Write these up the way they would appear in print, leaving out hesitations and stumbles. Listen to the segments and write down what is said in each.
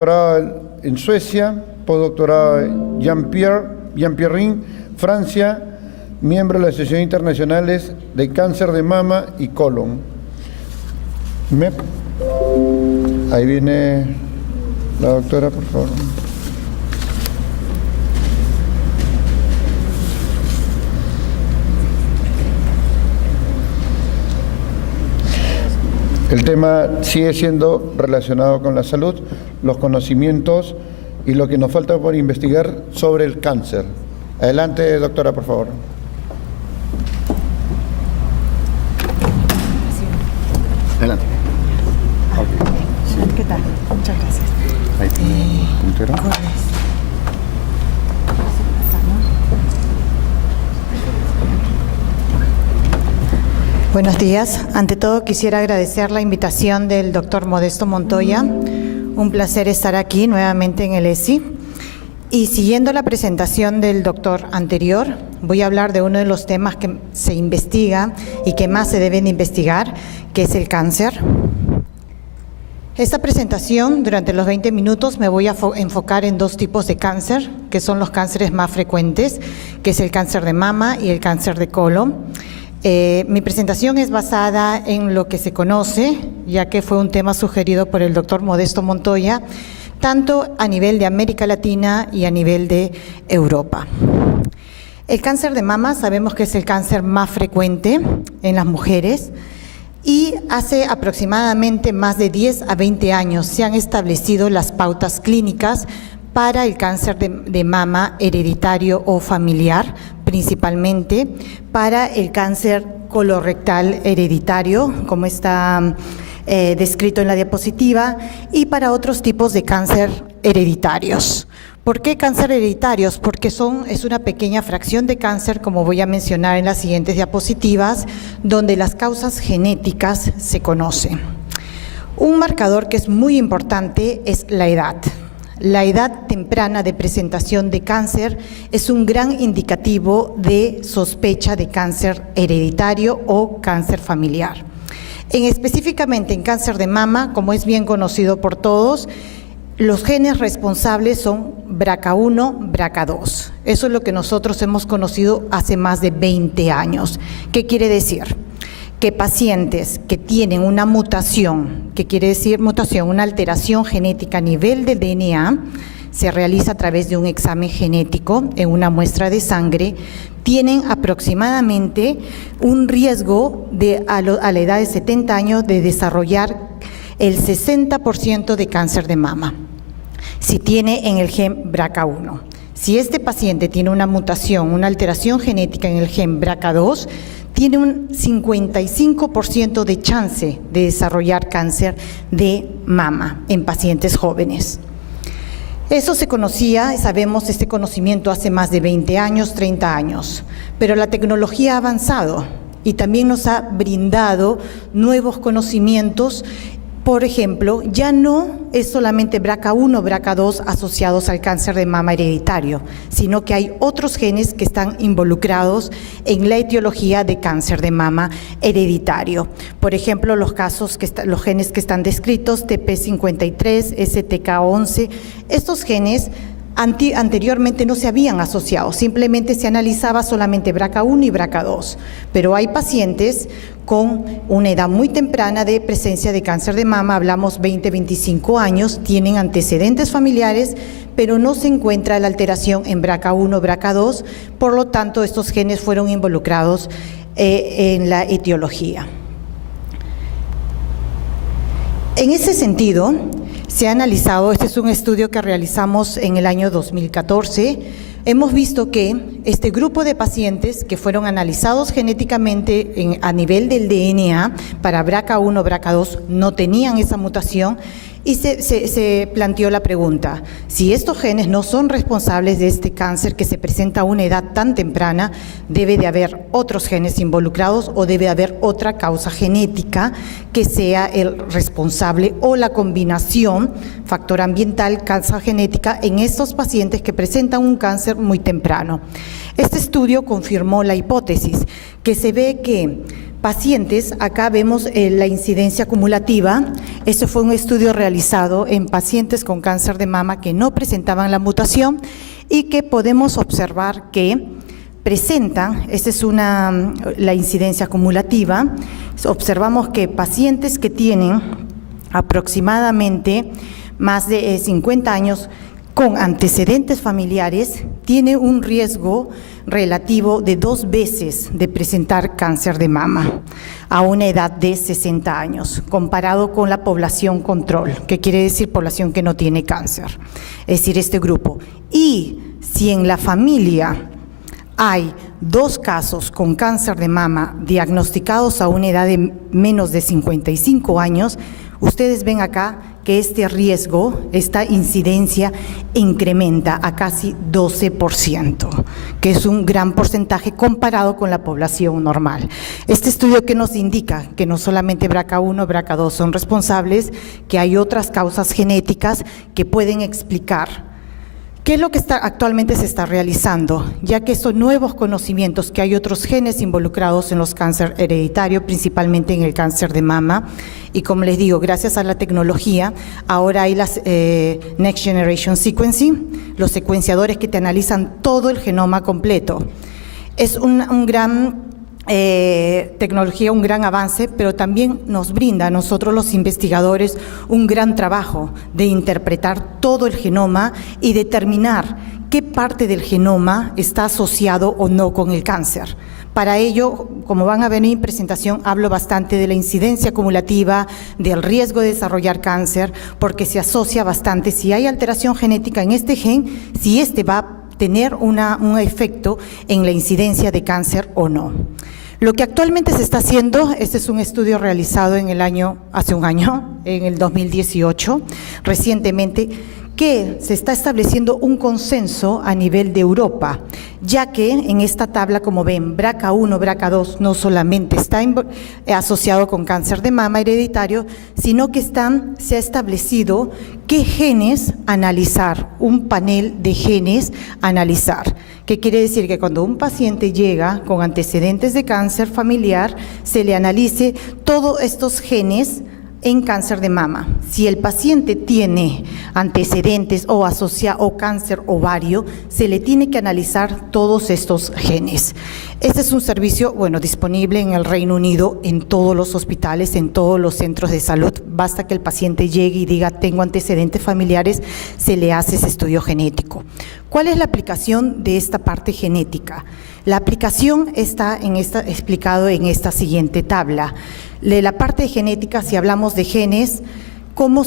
Doctorado en Suecia, postdoctorado en Jean-Pierre, Francia, miembro de las Asociaciones Internacionales de Cáncer de Mama y Colon. Ahí viene la doctora, por favor. El tema sigue siendo relacionado con la salud, los conocimientos y lo que nos falta por investigar sobre el cáncer. Adelante, doctora, por favor. Adelante. ¿Qué tal? Muchas gracias. Ahí tiene el puntero. Buenos días. Ante todo quisiera agradecer la invitación del doctor Modesto Montoya. Un placer estar aquí nuevamente en el ESI. Y siguiendo la presentación del doctor anterior, voy a hablar de uno de los temas que se investiga y que más se deben investigar, que es el cáncer. Esta presentación, durante los 20 minutos, me voy a enfocar en dos tipos de cáncer, que son los cánceres más frecuentes, que es el cáncer de mama y el cáncer de colon. Mi presentación es basada en lo que se conoce, ya que fue un tema sugerido por el doctor Modesto Montoya, tanto a nivel de América Latina y a nivel de Europa. El cáncer de mama sabemos que es el cáncer más frecuente en las mujeres y hace aproximadamente más de 10 a 20 años se han establecido las pautas clínicas para el cáncer de mama hereditario o familiar, principalmente para el cáncer colorectal hereditario, como está descrito en la diapositiva, y para otros tipos de cáncer hereditarios. ¿Por qué cáncer hereditarios? Porque es una pequeña fracción de cáncer, como voy a mencionar en las siguientes diapositivas, donde las causas genéticas se conocen. Un marcador que es muy importante es la edad. La edad temprana de presentación de cáncer es un gran indicativo de sospecha de cáncer hereditario o cáncer familiar. Específicamente en cáncer de mama, como es bien conocido por todos, los genes responsables son BRCA1, BRCA2. Eso es lo que nosotros hemos conocido hace más de 20 años. ¿Qué quiere decir? Que pacientes que tienen una mutación, ¿qué quiere decir mutación? Una alteración genética a nivel del DNA, se realiza a través de un examen genético en una muestra de sangre, tienen aproximadamente un riesgo a la edad de 70 años de desarrollar el 60% de cáncer de mama, si tiene en el gen BRCA1. Si este paciente tiene una mutación, una alteración genética en el gen BRCA2, tiene un 55% de chance de desarrollar cáncer de mama en pacientes jóvenes. Eso se conocía, sabemos este conocimiento hace más de 20 años, 30 años, pero la tecnología ha avanzado y también nos ha brindado nuevos conocimientos. Por ejemplo, ya no es solamente BRCA1, BRCA2 asociados al cáncer de mama hereditario, sino que hay otros genes que están involucrados en la etiología de cáncer de mama hereditario. Por ejemplo, los genes que están descritos, TP53, STK11, estos genes anteriormente no se habían asociado, simplemente se analizaba solamente BRCA1 y BRCA2, pero hay pacientes con una edad muy temprana de presencia de cáncer de mama, hablamos 20-25 años, tienen antecedentes familiares, pero no se encuentra la alteración en BRCA1, BRCA2, por lo tanto estos genes fueron involucrados en la etiología. En ese sentido, se ha analizado, este es un estudio que realizamos en el año 2014, hemos visto que este grupo de pacientes que fueron analizados genéticamente a nivel del DNA para BRCA1, BRCA2 no tenían esa mutación y se planteó la pregunta, si estos genes no son responsables de este cáncer que se presenta a una edad tan temprana, ¿debe de haber otros genes involucrados o debe haber otra causa genética que sea el responsable o la combinación factor ambiental, causa genética en estos pacientes que presentan un cáncer muy temprano? Este estudio confirmó la hipótesis que se ve que pacientes, acá vemos la incidencia acumulativa. Este fue un estudio realizado en pacientes con cáncer de mama que no presentaban la mutación y que podemos observar que presentan, esta es la incidencia acumulativa. Observamos que pacientes que tienen aproximadamente más de 50 años con antecedentes familiares tiene un riesgo relativo de 2 veces de presentar cáncer de mama a una edad de 60 años, comparado con la población control, que quiere decir población que no tiene cáncer, es decir, este grupo. Y si en la familia hay 2 casos con cáncer de mama diagnosticados a una edad de menos de 55 años, ustedes ven acá que este riesgo, esta incidencia incrementa a casi 12%, que es un gran porcentaje comparado con la población normal. Este estudio que nos indica que no solamente BRCA1, BRCA2 son responsables, que hay otras causas genéticas que pueden explicar ¿qué es lo que actualmente se está realizando? Ya que estos nuevos conocimientos, que hay otros genes involucrados en los cánceres hereditarios, principalmente en el cáncer de mama, y como les digo, gracias a la tecnología, ahora hay las Next Generation Sequencing, los secuenciadores que te analizan todo el genoma completo. Es un gran tecnología, un gran avance, pero también nos brinda a nosotros los investigadores un gran trabajo de interpretar todo el genoma y determinar qué parte del genoma está asociado o no con el cáncer. Para ello, como van a ver en mi presentación, hablo bastante de la incidencia acumulativa, del riesgo de desarrollar cáncer, porque se asocia bastante si hay alteración genética en este gen, si este va a tener un efecto en la incidencia de cáncer o no. Lo que actualmente se está haciendo, este es un estudio realizado hace un año, en el 2018, recientemente, que se está estableciendo un consenso a nivel de Europa, ya que en esta tabla, como ven, BRCA1, BRCA2 no solamente está asociado con cáncer de mama hereditario, sino que se ha establecido qué genes analizar, un panel de genes analizar. ¿Qué quiere decir? Que cuando un paciente llega con antecedentes de cáncer familiar, se le analice todos estos genes en cáncer de mama. Si el paciente tiene antecedentes o cáncer ovario, se le tiene que analizar todos estos genes. Este es un servicio, disponible en el Reino Unido, en todos los hospitales, en todos los centros de salud. Basta que el paciente llegue y diga, tengo antecedentes familiares, se le hace ese estudio genético. ¿Cuál es la aplicación de esta parte genética? La aplicación está explicado en esta siguiente tabla. De la parte genética, si hablamos de genes, cómo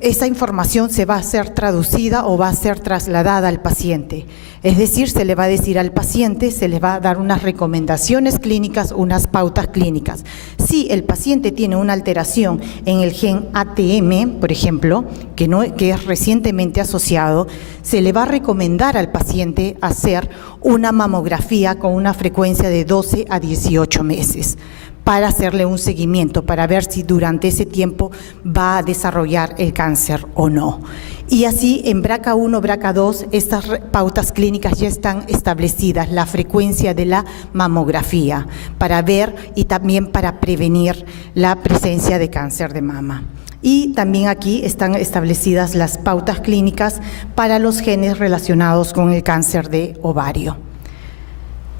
esa información se va a ser traducida o va a ser trasladada al paciente. Es decir, se le va a decir al paciente, se le va a dar unas recomendaciones clínicas, unas pautas clínicas. Si el paciente tiene una alteración en el gen ATM, por ejemplo, que es recientemente asociado, se le va a recomendar al paciente hacer una mamografía con una frecuencia de 12 a 18 meses. Para hacerle un seguimiento, para ver si durante ese tiempo va a desarrollar el cáncer o no. Y así en BRCA1, BRCA2, estas pautas clínicas ya están establecidas, la frecuencia de la mamografía, para ver y también para prevenir la presencia de cáncer de mama. Y también aquí están establecidas las pautas clínicas para los genes relacionados con el cáncer de ovario.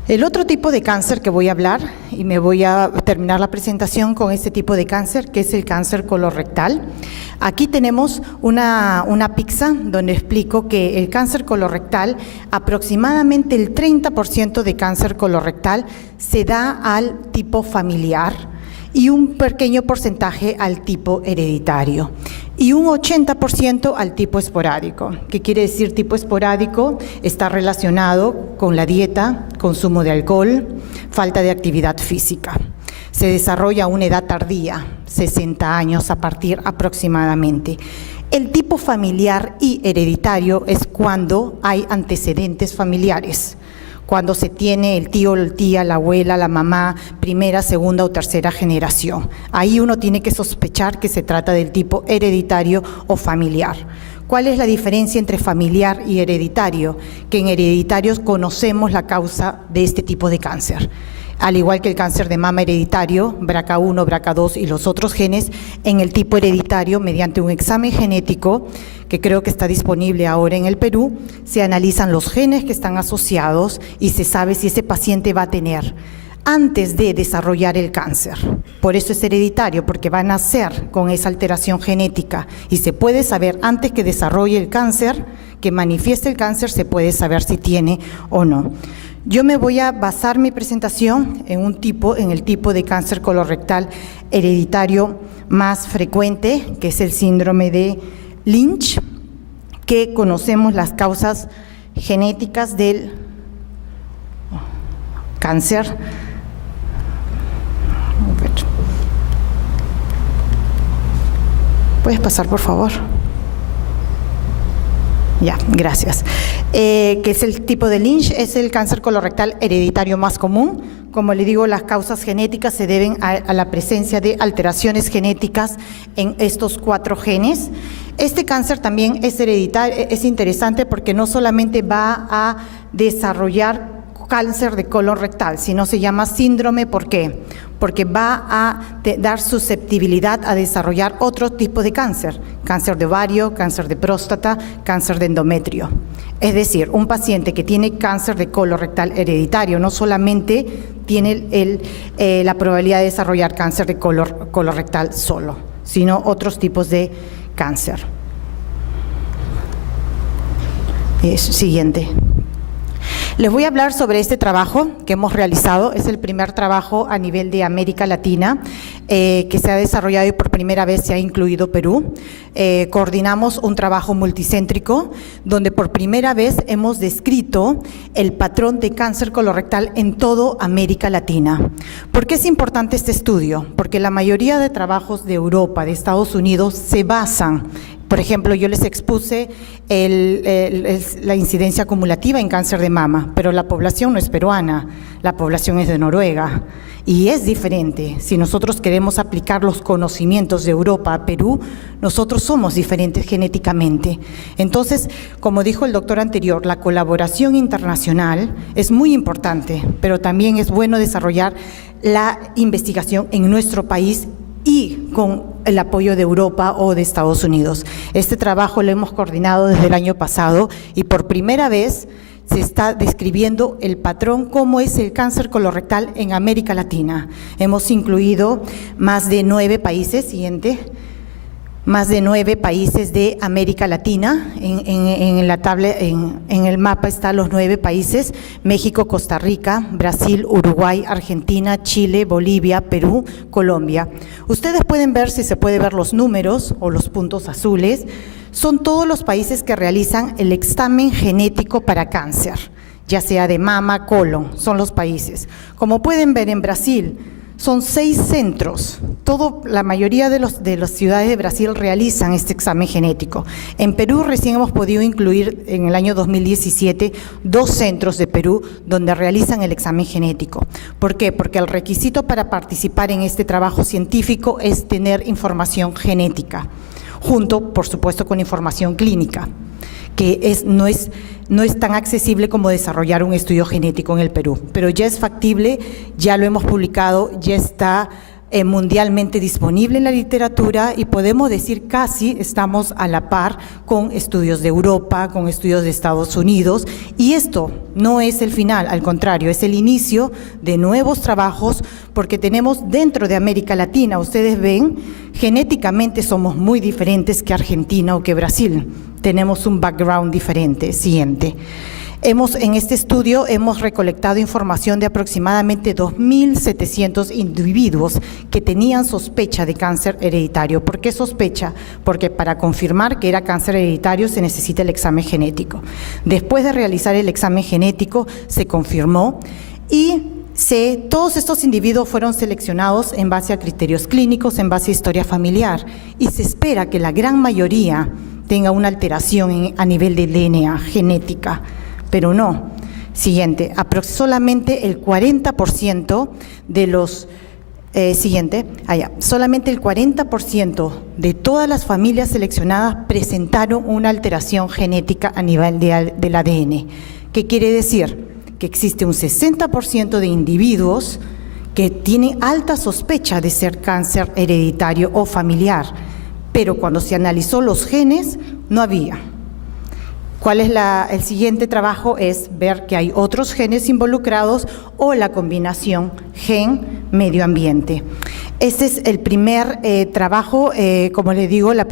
El otro tipo de cáncer que voy a hablar, y me voy a terminar la presentación con este tipo de cáncer, que es el cáncer colorectal. Aquí tenemos una pizza donde explico que el cáncer colorectal, aproximadamente el 30% de cáncer colorectal se da al tipo familiar y un pequeño porcentaje al tipo hereditario y un 80% al tipo esporádico. ¿Qué quiere decir tipo esporádico? Está relacionado con la dieta, consumo de alcohol, falta de actividad física. Se desarrolla a una edad tardía, 60 años a partir aproximadamente. El tipo familiar y hereditario es cuando hay antecedentes familiares, cuando se tiene el tío, la tía, la abuela, la mamá, primera, segunda o tercera generación. Ahí uno tiene que sospechar que se trata del tipo hereditario o familiar. ¿Cuál es la diferencia entre familiar y hereditario? Que en hereditarios conocemos la causa de este tipo de cáncer. al igual que el cáncer de mama hereditario, BRCA1, BRCA2 y los otros genes, en el tipo hereditario mediante un examen genético que creo que está disponible ahora en el Perú. Se analizan los genes que están asociados y se sabe si ese paciente va a tener antes de desarrollar el cáncer. Por eso es hereditario, porque va a nacer con esa alteración genética y se puede saber antes que desarrolle el cáncer, que manifieste el cáncer, se puede saber si tiene o no. Yo me voy a basar mi presentación en el tipo de cáncer colorectal hereditario más frecuente, que es el síndrome de Lynch, que conocemos las causas genéticas del cáncer. ¿Puedes pasar, por favor? Ya, gracias. Que es el tipo de Lynch, es el cáncer colorectal hereditario más común. Como le digo, las causas genéticas se deben a la presencia de alteraciones genéticas en estos 4 genes. Este cáncer también es hereditario, es interesante porque no solamente va a desarrollar cáncer de colon rectal, sino se llama síndrome. ¿Por qué? Porque va a dar susceptibilidad a desarrollar otro tipo de cáncer, cáncer de ovario, cáncer de próstata, cáncer de endometrio. Es decir, un paciente que tiene cáncer de colon rectal hereditario no solamente tiene la probabilidad de desarrollar cáncer de colon rectal solo, sino otros tipos de cáncer. Siguiente. Les voy a hablar sobre este trabajo que hemos realizado. Es el primer trabajo a nivel de América Latina que se ha desarrollado y por primera vez se ha incluido Perú. Coordinamos un trabajo multicéntrico donde por primera vez hemos descrito el patrón de cáncer colorectal en toda América Latina. ¿Por qué es importante este estudio? Porque la mayoría de trabajos de Europa, de Estados Unidos, se basan. Por ejemplo, yo les expuse la incidencia acumulativa en cáncer de mama, pero la población no es peruana, la población es de Noruega y es diferente. Si nosotros queremos aplicar los conocimientos de Europa a Perú, nosotros somos diferentes genéticamente. Entonces, como dijo el doctor anterior, la colaboración internacional es muy importante, pero también es bueno desarrollar la investigación en nuestro país y con el apoyo de Europa o de Estados Unidos. Este trabajo lo hemos coordinado desde el año pasado y por primera vez se está describiendo el patrón, cómo es el cáncer colorectal en América Latina. Hemos incluido más de 9 países, más de 9 países de América Latina. En la tabla, en el mapa están los 9 países: México, Costa Rica, Brasil, Uruguay, Argentina, Chile, Bolivia, Perú, Colombia. Ustedes pueden ver, si se puede ver los números o los puntos azules, son todos los países que realizan el examen genético para cáncer, ya sea de mama, colon, son los países. Como pueden ver, en Brasil son 6 centros. La mayoría de las ciudades de Brasil realizan este examen genético. En Perú recién hemos podido incluir en el año 2017 2 centros de Perú donde realizan el examen genético. ¿Por qué? Porque el requisito para participar en este trabajo científico es tener información genética, junto, por supuesto, con información clínica, que no es tan accesible como desarrollar un estudio genético en el Perú, pero ya es factible, ya lo hemos publicado, ya está mundialmente disponible en la literatura y podemos decir casi estamos a la par con estudios de Europa, con estudios de Estados Unidos, y esto no es el final, al contrario, es el inicio de nuevos trabajos, porque tenemos dentro de América Latina, ustedes ven, genéticamente somos muy diferentes que Argentina o que Brasil. Tenemos un background diferente. Siguiente. En este estudio hemos recolectado información de aproximadamente 2.700 individuos que tenían sospecha de cáncer hereditario. ¿Por qué sospecha? Porque para confirmar que era cáncer hereditario se necesita el examen genético. Después de realizar el examen genético se confirmó y todos estos individuos fueron seleccionados en base a criterios clínicos, en base a historia familiar, y se espera que la gran mayoría tenga una alteración a nivel de DNA genética, pero no. Siguiente, solamente el 40% de los solamente el 40% de todas las familias seleccionadas presentaron una alteración genética a nivel del ADN. ¿Qué quiere decir? Que existe un 60% de individuos que tienen alta sospecha de ser cáncer hereditario o familiar, pero cuando se analizó los genes, no había. El siguiente trabajo es ver que hay otros genes involucrados o la combinación gen-medio ambiente. Este es el primer trabajo, como les digo, el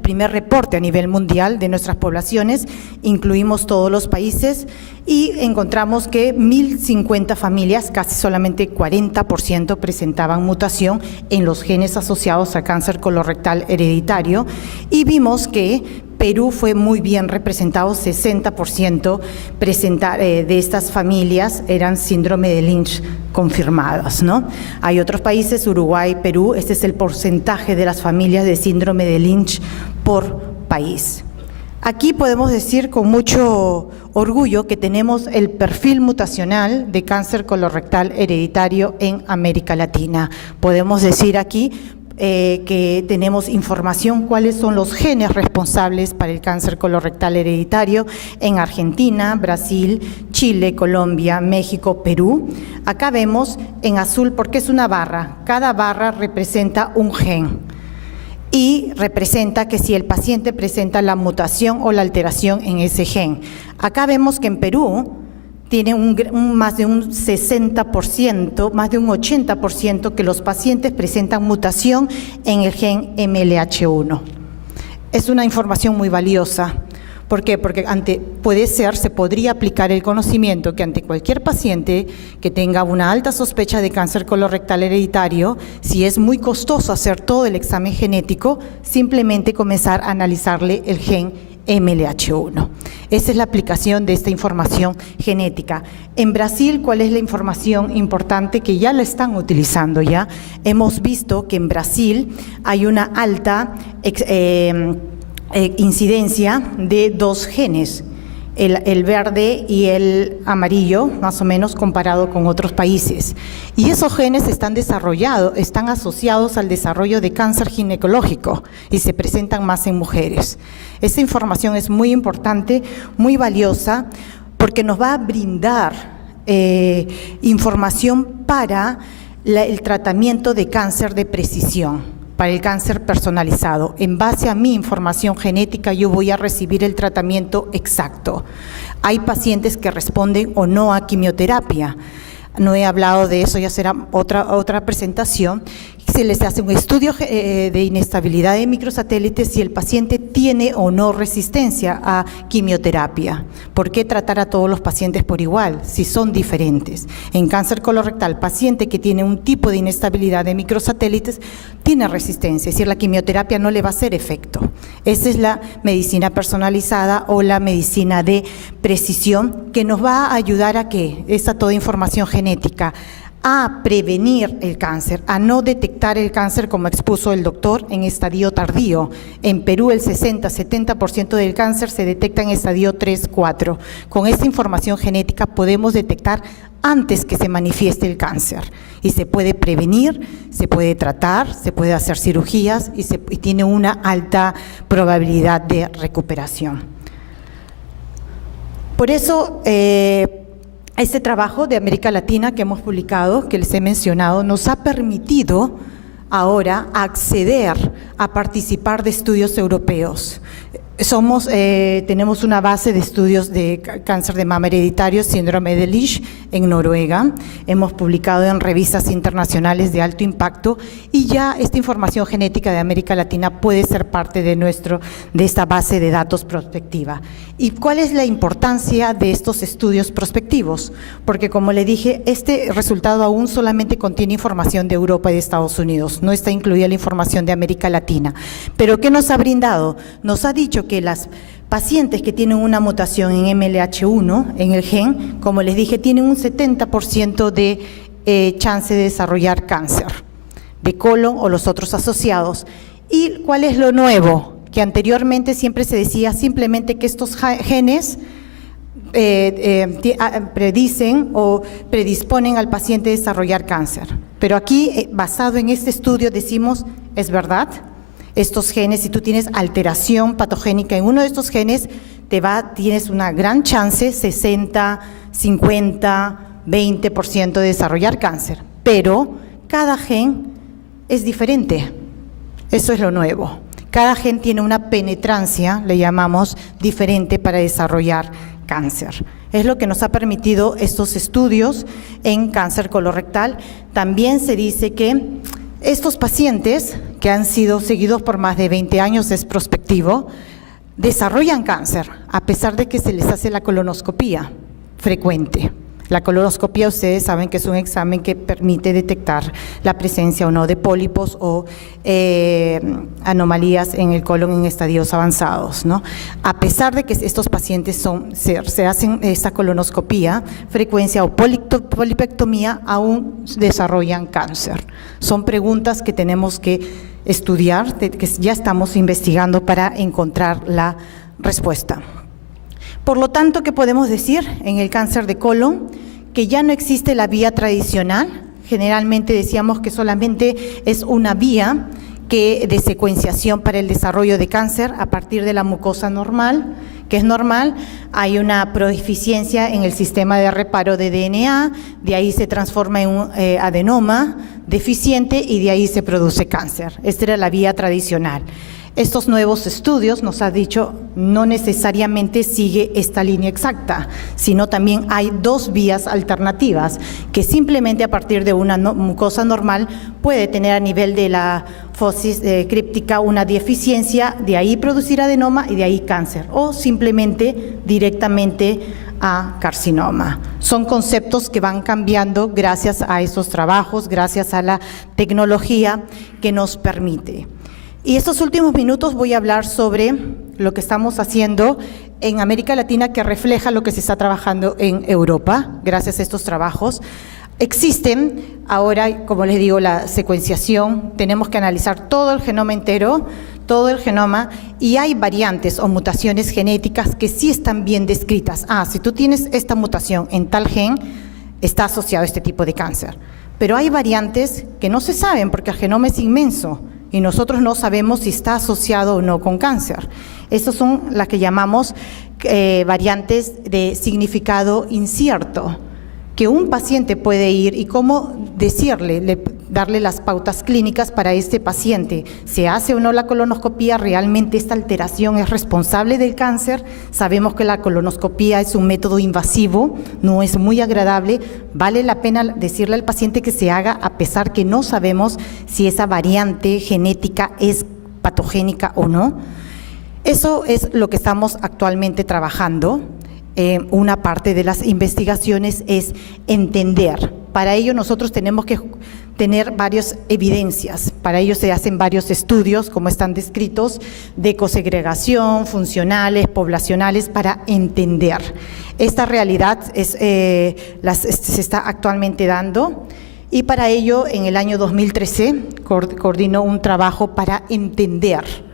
primer reporte a nivel mundial de nuestras poblaciones. Incluimos todos los países y encontramos que 1.050 familias, casi solamente 40%, presentaban mutación en los genes asociados a cáncer colorectal hereditario, y vimos que Perú fue muy bien representado, 60% de estas familias eran síndrome de Lynch confirmadas, ¿no? Hay otros países, Uruguay, Perú, este es el porcentaje de las familias de síndrome de Lynch por país. Aquí podemos decir con mucho orgullo que tenemos el perfil mutacional de cáncer colorectal hereditario en América Latina. Podemos decir aquí que tenemos información cuáles son los genes responsables para el cáncer colorectal hereditario en Argentina, Brasil, Chile, Colombia, México, Perú. Acá vemos en azul porque es una barra, cada barra representa un gen y representa que si el paciente presenta la mutación o la alteración en ese gen. Acá vemos que en Perú tiene más de un 60%, más de un 80% que los pacientes presentan mutación en el gen MLH1. Es una información muy valiosa. ¿Por qué? Porque se podría aplicar el conocimiento que ante cualquier paciente que tenga una alta sospecha de cáncer colorectal hereditario, si es muy costoso hacer todo el examen genético, simplemente comenzar a analizarle el gen MLH1. Esa es la aplicación de esta información genética. En Brasil, ¿cuál es la información importante que ya la están utilizando ya? Hemos visto que en Brasil hay una alta incidencia de dos genes, el verde y el amarillo, más o menos comparado con otros países. Y esos genes están asociados al desarrollo de cáncer ginecológico y se presentan más en mujeres. Esta información es muy importante, muy valiosa, porque nos va a brindar información para el tratamiento de cáncer de precisión, para el cáncer personalizado. En base a mi información genética, yo voy a recibir el tratamiento exacto. Hay pacientes que responden o no a quimioterapia. No he hablado de eso, ya será otra presentación. Se les hace un estudio de inestabilidad de microsatélites si el paciente tiene o no resistencia a quimioterapia. ¿Por qué tratar a todos los pacientes por igual, si son diferentes? En cáncer colorectal, paciente que tiene un tipo de inestabilidad de microsatélites tiene resistencia, es decir, la quimioterapia no le va a hacer efecto. Esa es la medicina personalizada o la medicina de precisión que nos va a ayudar a ¿qué? Esta toda información genética, a prevenir el cáncer, a no detectar el cáncer como expuso el doctor en estadio tardío. En Perú el 60-70% del cáncer se detecta en estadio 3-4. Con esta información genética podemos detectar antes que se manifieste el cáncer y se puede prevenir, se puede tratar, se puede hacer cirugías y tiene una alta probabilidad de recuperación. Por eso, este trabajo de América Latina que hemos publicado, que les he mencionado, nos ha permitido ahora acceder a participar de estudios europeos. Tenemos una base de estudios de cáncer de mama hereditario, síndrome de Lynch, en Noruega. Hemos publicado en revistas internacionales de alto impacto y ya esta información genética de América Latina puede ser parte de esta base de datos prospectiva. ¿Y cuál es la importancia de estos estudios prospectivos? Porque, como le dije, este resultado aún solamente contiene información de Europa y de Estados Unidos, no está incluida la información de América Latina. ¿Pero qué nos ha brindado? Nos ha dicho que las pacientes que tienen una mutación en MLH1, en el gen, como les dije, tienen un 70% de chance de desarrollar cáncer de colon o los otros asociados. ¿Y cuál es lo nuevo? Que anteriormente siempre se decía simplemente que estos genes predicen o predisponen al paciente a desarrollar cáncer. Pero aquí, basado en este estudio, decimos, ¿es verdad? Estos genes, si tú tienes alteración patogénica en uno de estos genes, tienes una gran chance, 60, 50, 20% de desarrollar cáncer, pero cada gen es diferente. Eso es lo nuevo. Cada gen tiene una penetrancia, le llamamos, diferente para desarrollar cáncer. Es lo que nos ha permitido estos estudios en cáncer colorectal. También se dice que estos pacientes que han sido seguidos por más de 20 años, es prospectivo, desarrollan cáncer a pesar de que se les hace la colonoscopía frecuente. La colonoscopía, ustedes saben que es un examen que permite detectar la presencia o no de pólipos o anomalías en el colon en estadios avanzados, ¿no? A pesar de que estos pacientes se hacen esta colonoscopía, frecuencia o polipectomía, aún desarrollan cáncer. Son preguntas que tenemos que estudiar, que ya estamos investigando para encontrar la respuesta. Por lo tanto, ¿qué podemos decir en el cáncer de colon? Que ya no existe la vía tradicional. Generalmente decíamos que solamente es una vía de secuenciación para el desarrollo de cáncer a partir de la mucosa normal, que es normal. Hay una prodeficiencia en el sistema de reparo de DNA, de ahí se transforma en un adenoma deficiente y de ahí se produce cáncer. Esta era la vía tradicional. Estos nuevos estudios nos han dicho no necesariamente sigue esta línea exacta, sino también hay dos vías alternativas que simplemente a partir de una mucosa normal puede tener a nivel de la fosis críptica una deficiencia, de ahí producir adenoma y de ahí cáncer, o simplemente directamente a carcinoma. Son conceptos que van cambiando gracias a esos trabajos, gracias a la tecnología que nos permite. Y estos últimos minutos voy a hablar sobre lo que estamos haciendo en América Latina que refleja lo que se está trabajando en Europa, gracias a estos trabajos. Existen ahora, como les digo, la secuenciación, tenemos que analizar todo el genoma entero, todo el genoma, y hay variantes o mutaciones genéticas que sí están bien descritas. Si tú tienes esta mutación en tal gen, está asociado a este tipo de cáncer. Pero hay variantes que no se saben porque el genoma es inmenso, y nosotros no sabemos si está asociado o no con cáncer. Estas son las que llamamos variantes de significado incierto, que un paciente puede ir y cómo darle las pautas clínicas para este paciente. ¿Se hace o no la colonoscopía? ¿Realmente esta alteración es responsable del cáncer? Sabemos que la colonoscopía es un método invasivo, no es muy agradable. Vale la pena decirle al paciente que se haga a pesar que no sabemos si esa variante genética es patogénica o no. Eso es lo que estamos actualmente trabajando. Una parte de las investigaciones es entender. Para ello nosotros tenemos que tener varias evidencias. Para ello se hacen varios estudios, como están descritos, de cosegregación, funcionales, poblacionales, para entender. Esta realidad se está actualmente dando. Y para ello, en el año 2013, coordinó un trabajo para entender.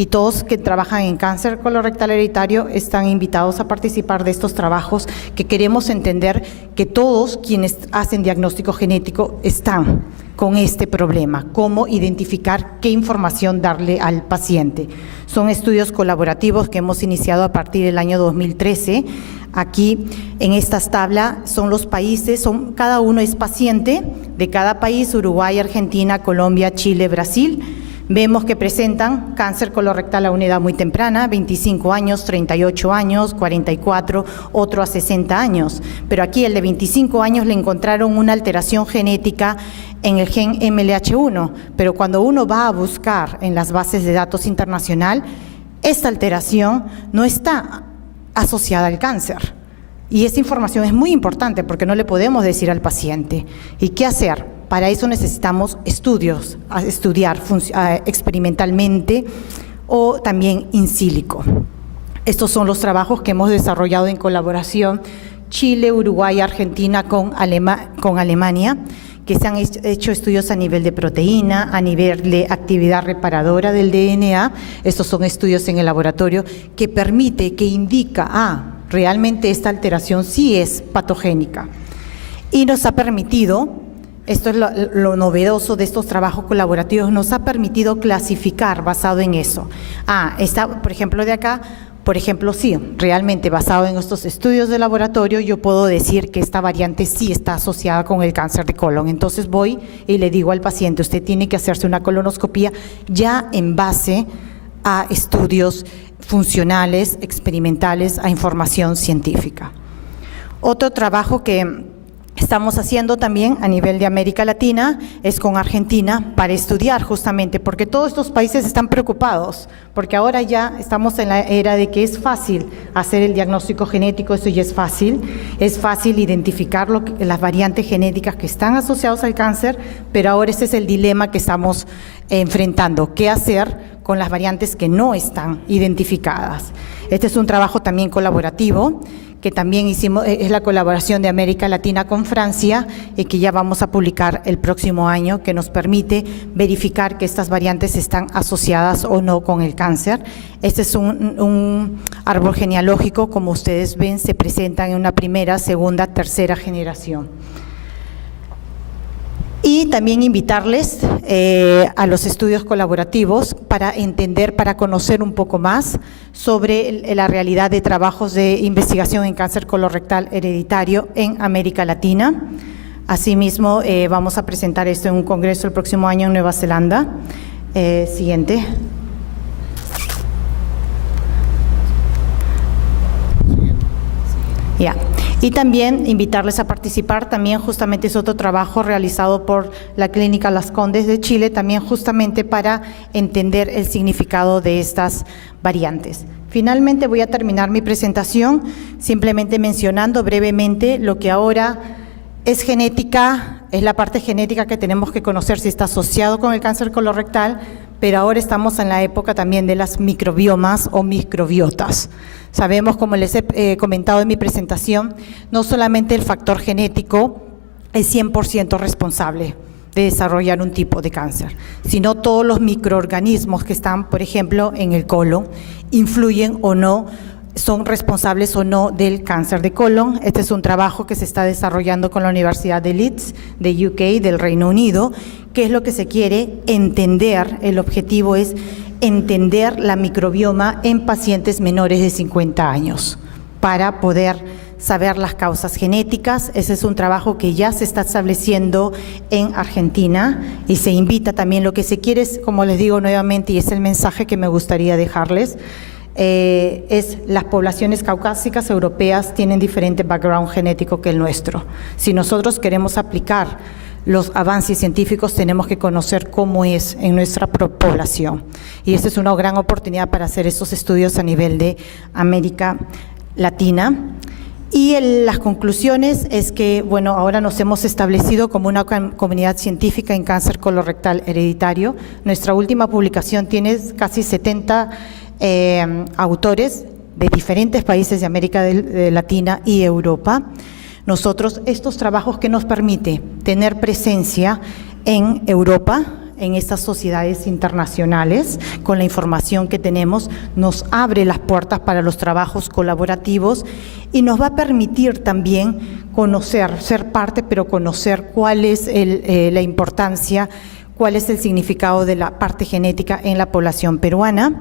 Y todos que trabajan en cáncer colorectal hereditario están invitados a participar de estos trabajos, que queremos entender que todos quienes hacen diagnóstico genético están con este problema, cómo identificar qué información darle al paciente. Son estudios colaborativos que hemos iniciado a partir del año 2013. Aquí en estas tablas son los países, cada uno es paciente de cada país: Uruguay, Argentina, Colombia, Chile, Brasil. Vemos que presentan cáncer colorectal a una edad muy temprana, 25 años, 38 años, 44, otro a 60 años. Pero aquí el de 25 años le encontraron una alteración genética en el gen MLH1, pero cuando uno va a buscar en las bases de datos internacional, esta alteración no está asociada al cáncer. Y esa información es muy importante porque no le podemos decir al paciente. ¿Y qué hacer? Para eso necesitamos estudiar experimentalmente o también in silico. Estos son los trabajos que hemos desarrollado en colaboración Chile, Uruguay, Argentina con Alemania, que se han hecho estudios a nivel de proteína, a nivel de actividad reparadora del DNA. Estos son estudios en el laboratorio que indica, realmente esta alteración sí es patogénica. Y nos ha permitido, esto es lo novedoso de estos trabajos colaborativos, nos ha permitido clasificar basado en eso. Por ejemplo, de acá Por ejemplo, sí, realmente basado en estos estudios de laboratorio, yo puedo decir que esta variante sí está asociada con el cáncer de colon. Entonces voy y le digo al paciente, usted tiene que hacerse una colonoscopía ya en base a estudios funcionales, experimentales, a información científica. Otro trabajo que estamos haciendo también a nivel de América Latina es con Argentina para estudiar justamente, porque todos estos países están preocupados, porque ahora ya estamos en la era de que es fácil hacer el diagnóstico genético, eso ya es fácil identificar las variantes genéticas que están asociadas al cáncer, pero ahora ese es el dilema que estamos enfrentando, ¿qué hacer con las variantes que no están identificadas? Este es un trabajo también colaborativo, que también hicimos, es la colaboración de América Latina con Francia y que ya vamos a publicar el próximo año, que nos permite verificar que estas variantes están asociadas o no con el cáncer. Este es un árbol genealógico, como ustedes ven, se presentan en una primera, segunda, tercera generación. Y también invitarles a los estudios colaborativos para entender, para conocer un poco más sobre la realidad de trabajos de investigación en cáncer colorectal hereditario en América Latina. Asimismo, vamos a presentar esto en un congreso el próximo año en Nueva Zelanda. Siguiente. Ya. Y también invitarles a participar, también justamente es otro trabajo realizado por la Clínica Las Condes de Chile, también justamente para entender el significado de estas variantes. Finalmente voy a terminar mi presentación simplemente mencionando brevemente lo que ahora es genética, es la parte genética que tenemos que conocer si está asociado con el cáncer colorectal, pero ahora estamos en la época también de las microbiomas o microbiotas. Sabemos, como les he comentado en mi presentación, no solamente el factor genético es 100% responsable de desarrollar un tipo de cáncer, sino todos los microorganismos que están, por ejemplo, en el colon, influyen o no, son responsables o no del cáncer de colon. Este es un trabajo que se está desarrollando con la Universidad de Leeds, de UK, del Reino Unido. ¿Qué es lo que se quiere? Entender, el objetivo es entender la microbioma en pacientes menores de 50 años para poder saber las causas genéticas. Ese es un trabajo que ya se está estableciendo en Argentina y se invita también. Lo que se quiere es, como les digo nuevamente, y es el mensaje que me gustaría dejarles, es las poblaciones caucásicas europeas tienen diferente background genético que el nuestro. Si nosotros queremos aplicar los avances científicos, tenemos que conocer cómo es en nuestra población. Y esta es una gran oportunidad para hacer estos estudios a nivel de América Latina. Y las conclusiones es que, bueno, ahora nos hemos establecido como una comunidad científica en cáncer colorectal hereditario. Nuestra última publicación tiene casi 70 autores de diferentes países de América Latina y Europa. Nosotros, estos trabajos que nos permite tener presencia en Europa, en estas sociedades internacionales, con la información que tenemos, nos abre las puertas para los trabajos colaborativos y nos va a permitir también conocer, ser parte, pero conocer cuál es la importancia, cuál es el significado de la parte genética en la población peruana.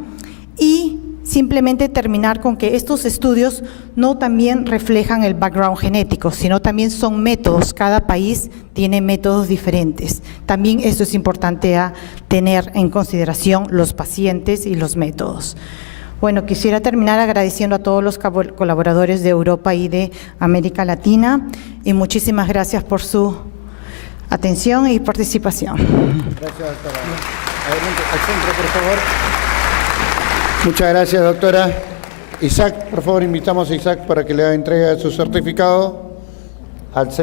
Y simplemente terminar con que estos estudios no también reflejan el background genético, sino también son métodos. Cada país tiene métodos diferentes. También esto es importante a tener en consideración los pacientes y los métodos. Bueno, quisiera terminar agradeciendo a todos los colaboradores de Europa y de América Latina y muchísimas gracias por su atención y participación. Gracias, doctora. Adelante, al centro, por favor. Muchas gracias, doctora. Isaac, por favor, invitamos a Isaac para que le haga entrega de su certificado al centro.